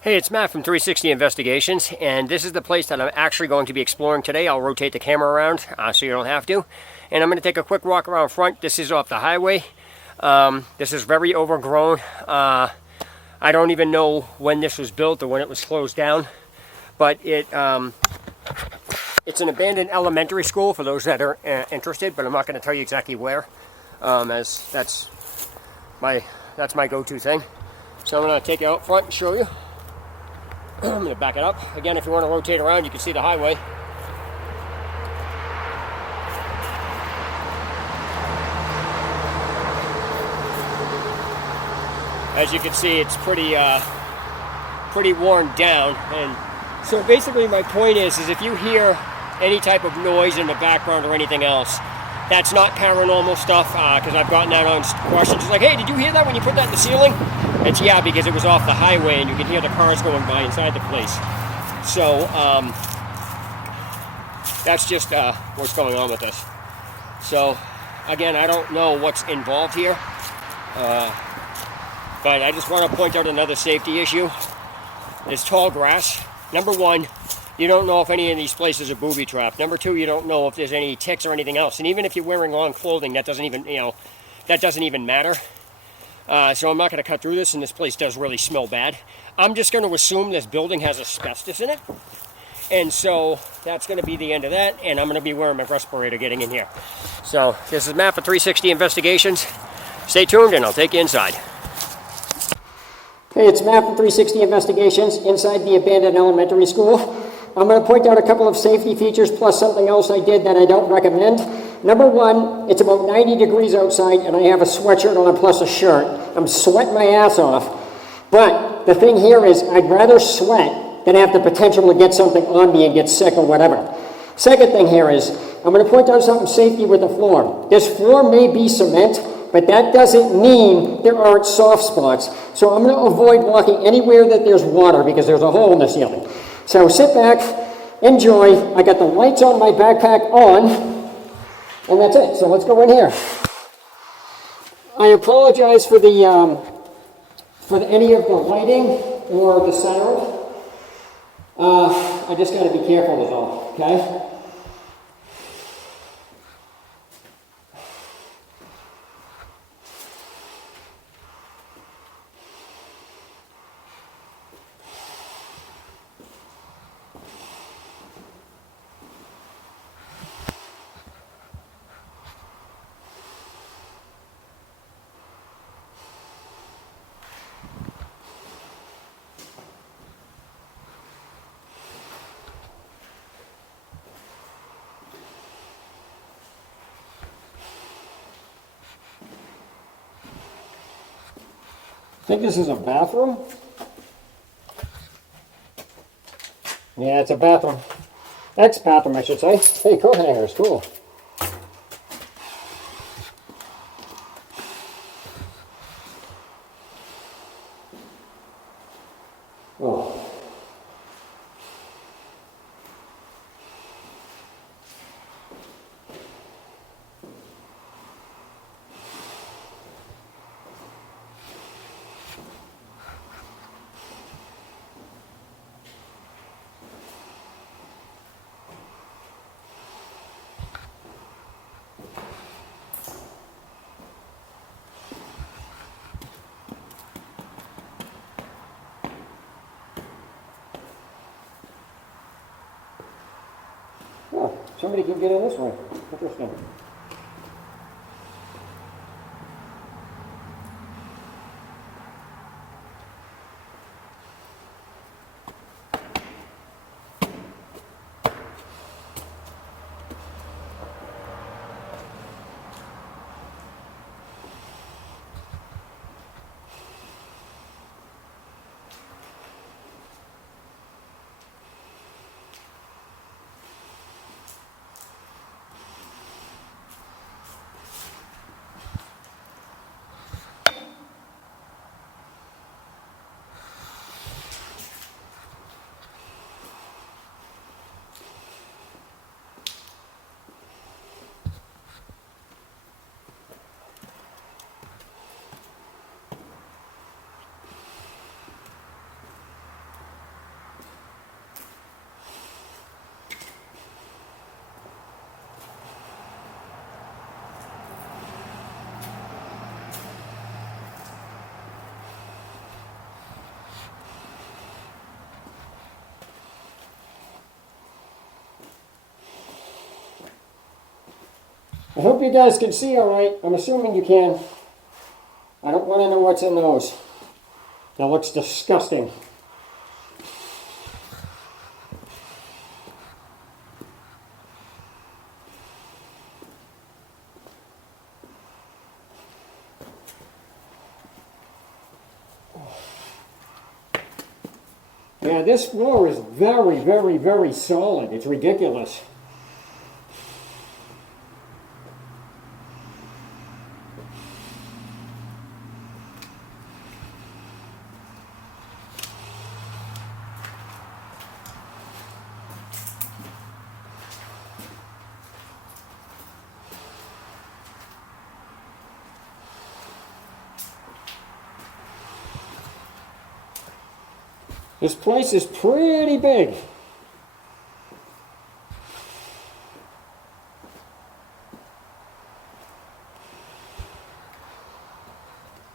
Hey, it's Matt from 360 Investigations, and this is the place that I'm actually going to be exploring today. I'll rotate the camera around so you don't have to. And I'm going to take a quick walk around front. This is off the highway. This is very overgrown. I don't even know when this was built or when it was closed down. But it's an abandoned elementary school for those that are interested, but I'm not going to tell you exactly where, as that's my go-to thing. So I'm going to take you out front and show you. I'm going to back it up. Again, if you want to rotate around, you can see the highway. As you can see, it's pretty worn down. And so basically my point is if you hear any type of noise in the background or anything else, that's not paranormal stuff, because I've gotten that on questions. It's like, hey, did you hear that when you put that in the ceiling? It's yeah, because it was off the highway and you can hear the cars going by inside the place. So that's just what's going on with this. So again, I don't know what's involved here, but I just want to point out another safety issue. There's tall grass. Number one, you don't know if any of these places are booby trapped. Number two, you don't know if there's any ticks or anything else. And even if you're wearing long clothing, that doesn't even matter. So I'm not going to cut through this, and this place does really smell bad. I'm just going to assume this building has asbestos in it. And so that's going to be the end of that, and I'm going to be wearing my respirator getting in here. So this is Matt for 360 Investigations. Stay tuned, and I'll take you inside. Hey, it's Matt from 360 Investigations inside the abandoned elementary school. I'm going to point out a couple of safety features plus something else I did that I don't recommend. Number one, it's about 90 degrees outside and I have a sweatshirt on plus a shirt. I'm sweating my ass off. But the thing here is I'd rather sweat than have the potential to get something on me and get sick or whatever. Second thing here is I'm going to point out something safety with the floor. This floor may be cement, but that doesn't mean there aren't soft spots. So I'm going to avoid walking anywhere that there's water because there's a hole in the ceiling. So sit back, enjoy. I got the lights on my backpack on, and that's it. So let's go in here. I apologize for any of the lighting or the sound. I just got to be careful is all, okay? I think this is a bathroom. Yeah, it's a bathroom. Ex-bathroom, I should say. Hey, coat hangers, cool. Oh. Oh, somebody can get in this one. Interesting. I hope you guys can see all right. I'm assuming you can. I don't want to know what's in those. That looks disgusting. Yeah, this floor is very, very, very solid. It's ridiculous. This place is pretty big.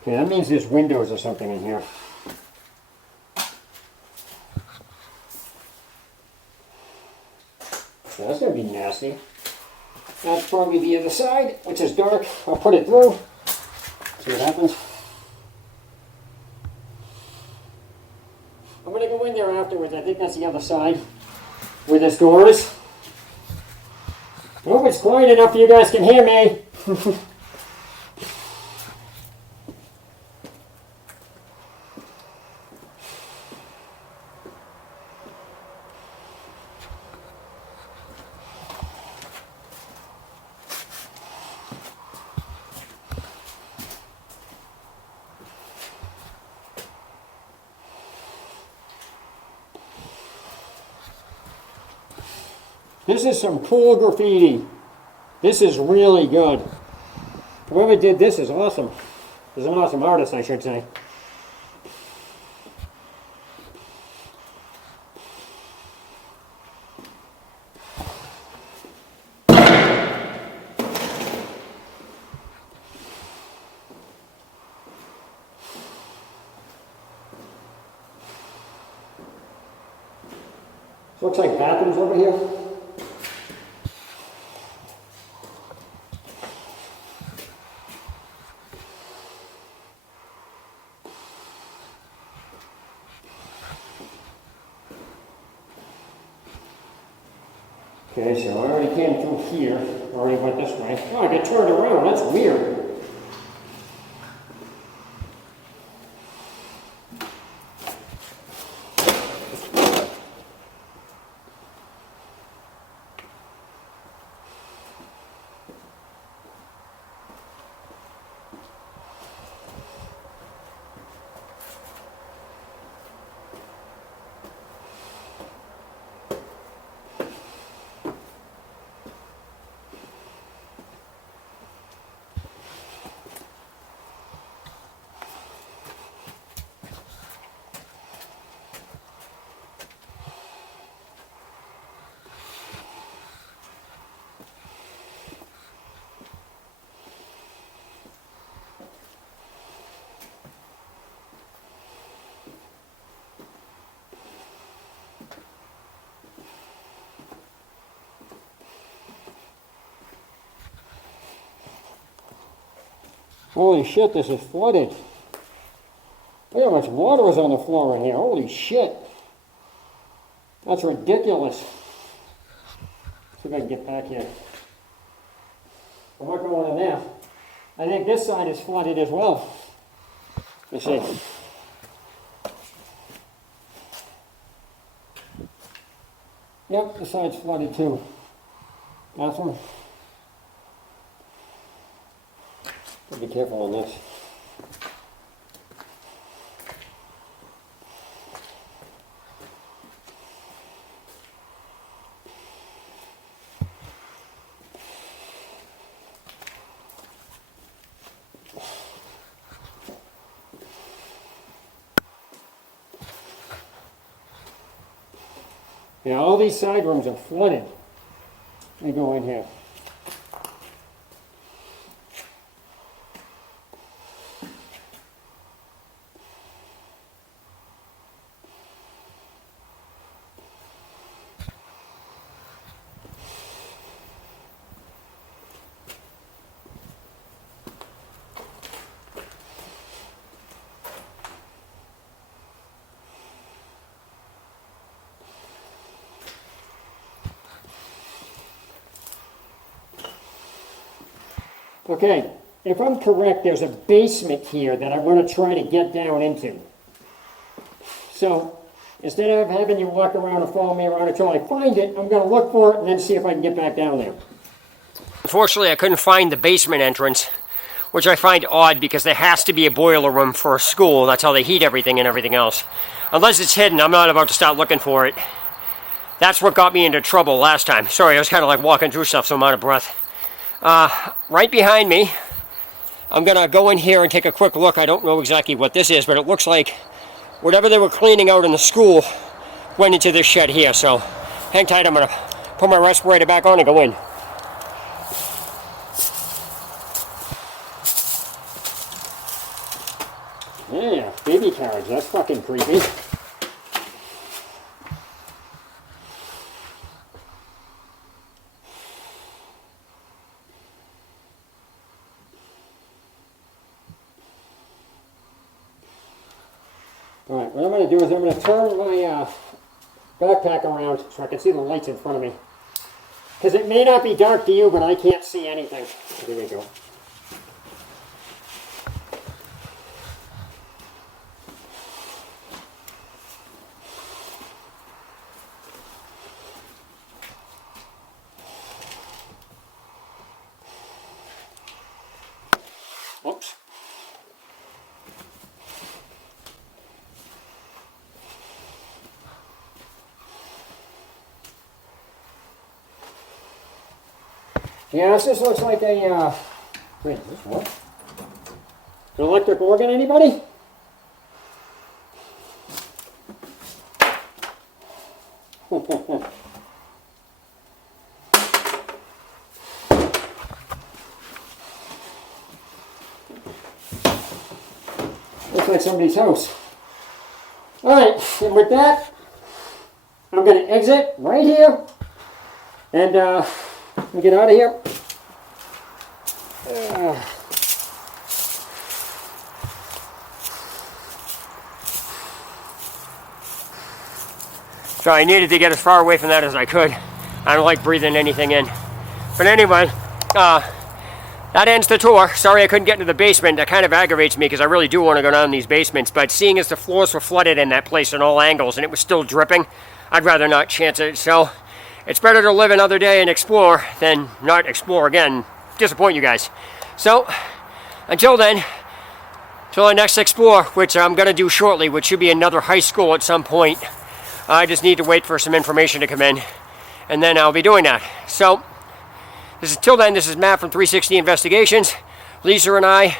Okay, that means there's windows or something in here. So that's gonna be nasty. That's probably the other side, which is dark. I'll put it through. See what happens. I'm gonna go in there afterwards. I think that's the other side where this door is. Hope it's quiet enough so you guys can hear me. This is some cool graffiti. This is really good. Whoever did this is awesome. Is an awesome artist, I should say. Looks like bathrooms over here. Okay, so I already came through here. I already went this way. Oh, I got turned around. That's weird. Holy shit, this is flooded. Look how much water is on the floor in here. Holy shit. That's ridiculous. See if I can get back here. I'm not going in there. I think this side is flooded as well. Let's see. Yep, the side's flooded too. Bathroom. Be careful on this. Yeah, all these side rooms are flooded. Let me go in here. Okay, if I'm correct, there's a basement here that I want to try to get down into. So, instead of having you walk around and follow me around until I find it, I'm going to look for it and then see if I can get back down there. Unfortunately, I couldn't find the basement entrance, which I find odd because there has to be a boiler room for a school. That's how they heat everything and everything else. Unless it's hidden, I'm not about to start looking for it. That's what got me into trouble last time. Sorry, I was kind of like walking through stuff, so I'm out of breath. Right behind me, I'm going to go in here and take a quick look. I don't know exactly what this is, but it looks like whatever they were cleaning out in the school went into this shed here. So hang tight, I'm going to put my respirator back on and go in. Yeah, baby carriage, that's fucking creepy. Alright, what I'm going to do is I'm going to turn my backpack around so I can see the lights in front of me. Because it may not be dark to you, but I can't see anything. There we go. Oops. Yeah, this looks like a, wait, is this what? An electric organ, anybody? Looks like somebody's house. Alright, and with that, I'm going to exit right here, and let me get out of here. So I needed to get as far away from that as I could. I don't like breathing anything in. But anyway, that ends the tour. Sorry I couldn't get into the basement. That kind of aggravates me because I really do want to go down these basements. But seeing as the floors were flooded in that place in all angles and it was still dripping, I'd rather not chance it. So it's better to live another day and explore than not explore again. Disappoint you guys. So until then, till our next explore, which I'm going to do shortly, which should be another high school at some point. I just need to wait for some information to come in, and then I'll be doing that. So, until then, this is Matt from 360 Investigations. Lisa and I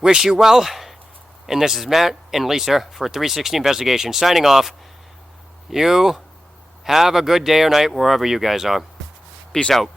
wish you well, and this is Matt and Lisa for 360 Investigations signing off. You have a good day or night wherever you guys are. Peace out.